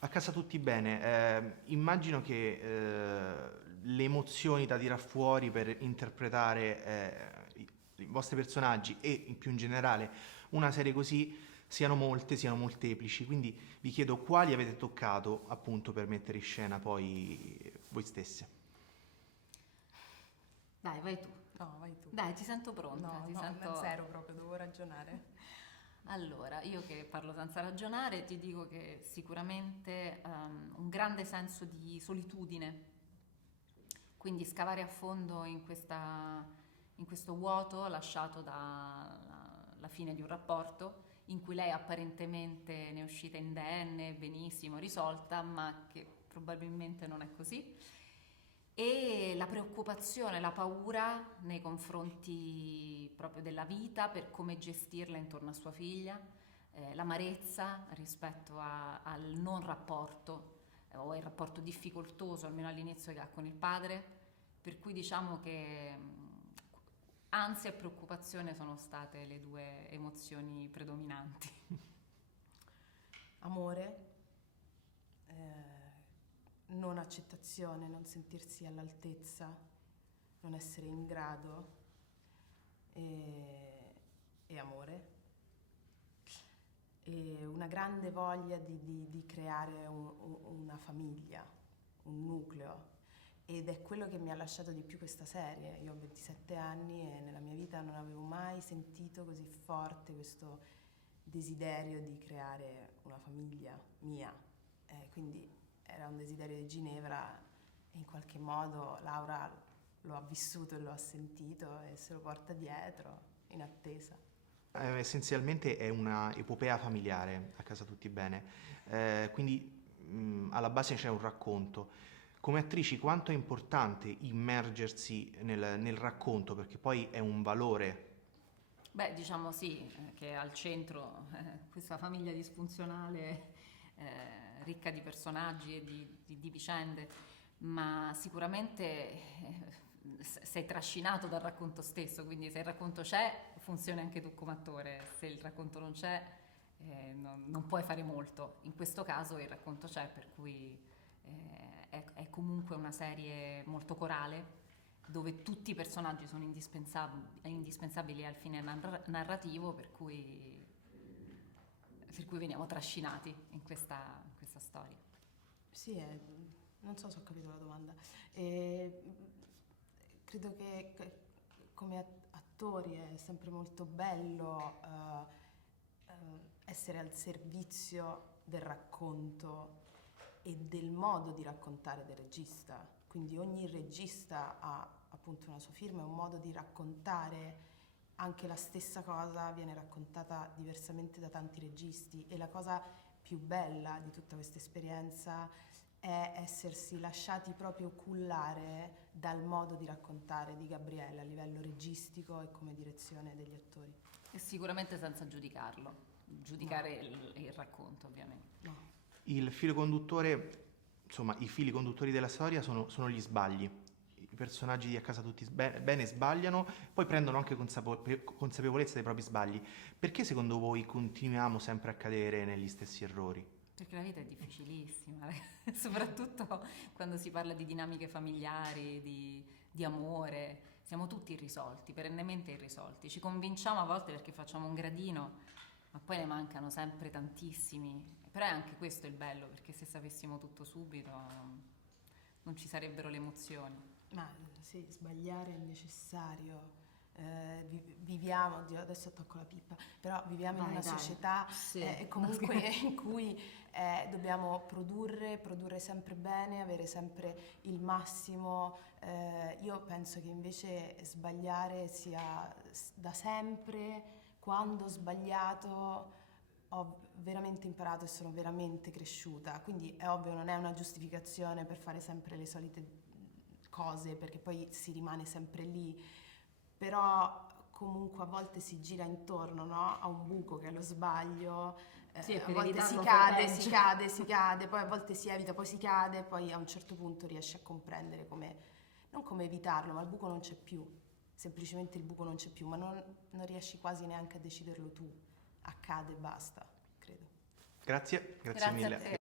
A casa tutti bene. Immagino che le emozioni da tirar fuori per interpretare i vostri personaggi e più in generale una serie così siano molte, siano molteplici. Quindi vi chiedo quali avete toccato appunto per mettere in scena poi voi stesse. Dai, vai tu. No, vai tu. Dai, ti sento pronta. No, ti no, sento... zero proprio, devo ragionare. Allora, io che parlo senza ragionare ti dico che sicuramente un grande senso di solitudine, quindi scavare a fondo in questo vuoto lasciato dalla fine di un rapporto in cui lei apparentemente ne è uscita indenne, benissimo, risolta, ma che probabilmente non è così. E la preoccupazione, la paura nei confronti proprio della vita per come gestirla intorno a sua figlia, l'amarezza rispetto al non rapporto o il rapporto difficoltoso, almeno all'inizio, che ha con il padre, per cui diciamo che ansia e preoccupazione sono state le due emozioni predominanti. Amore, non accettazione, non sentirsi all'altezza, non essere in grado e amore. E una grande voglia di creare una famiglia, un nucleo. Ed è quello che mi ha lasciato di più questa serie. Io ho 27 anni e nella mia vita non avevo mai sentito così forte questo desiderio di creare una famiglia mia. Quindi era un desiderio di Ginevra e in qualche modo Laura lo ha vissuto e lo ha sentito e se lo porta dietro in attesa. Essenzialmente è una epopea familiare, a casa tutti bene. Quindi alla base c'è un racconto. Come attrici quanto è importante immergersi nel racconto, perché poi è un valore. Beh, diciamo sì, che al centro questa famiglia disfunzionale ricca di personaggi e di vicende, ma sicuramente sei trascinato dal racconto stesso, quindi se il racconto c'è funzioni anche tu come attore, se il racconto non c'è non puoi fare molto. In questo caso il racconto c'è, per cui è comunque una serie molto corale, dove tutti i personaggi sono indispensabili al fine narrativo, per cui veniamo trascinati in questa storia. Sì, non so se ho capito la domanda. Credo che come attori è sempre molto bello essere al servizio del racconto e del modo di raccontare del regista. Quindi ogni regista ha appunto una sua firma e un modo di raccontare. Anche la stessa cosa viene raccontata diversamente da tanti registi e la cosa più bella di tutta questa esperienza è essersi lasciati proprio cullare dal modo di raccontare di Gabriele a livello registico e come direzione degli attori. E sicuramente senza giudicare il racconto, ovviamente. No. Il filo conduttore, insomma, i fili conduttori della storia sono gli sbagli. I personaggi di A casa tutti bene sbagliano, poi prendono anche consapevolezza dei propri sbagli. Perché secondo voi continuiamo sempre a cadere negli stessi errori? Perché la vita è difficilissima, soprattutto quando si parla di dinamiche familiari, di amore. Siamo tutti irrisolti, perennemente irrisolti. Ci convinciamo a volte perché facciamo un gradino, ma poi ne mancano sempre tantissimi. Però è anche questo il bello, perché se sapessimo tutto subito non ci sarebbero le emozioni. Ma sì, sbagliare è necessario. Viviamo, oddio, adesso tocco la pippa, però viviamo in una società comunque in cui dobbiamo produrre sempre bene, avere sempre il massimo. Io penso che invece sbagliare sia da sempre. Quando ho sbagliato ho veramente imparato e sono veramente cresciuta, quindi è ovvio, non è una giustificazione per fare sempre le solite cose, perché poi si rimane sempre lì, però comunque a volte si gira intorno, no? A un buco che è lo sbaglio, Sì, a volte si cade, poi a volte si evita, poi si cade, poi a un certo punto riesci a comprendere come, non come evitarlo, ma il buco non c'è più, semplicemente il buco non c'è più, ma non riesci quasi neanche a deciderlo tu, accade e basta, credo. Grazie mille.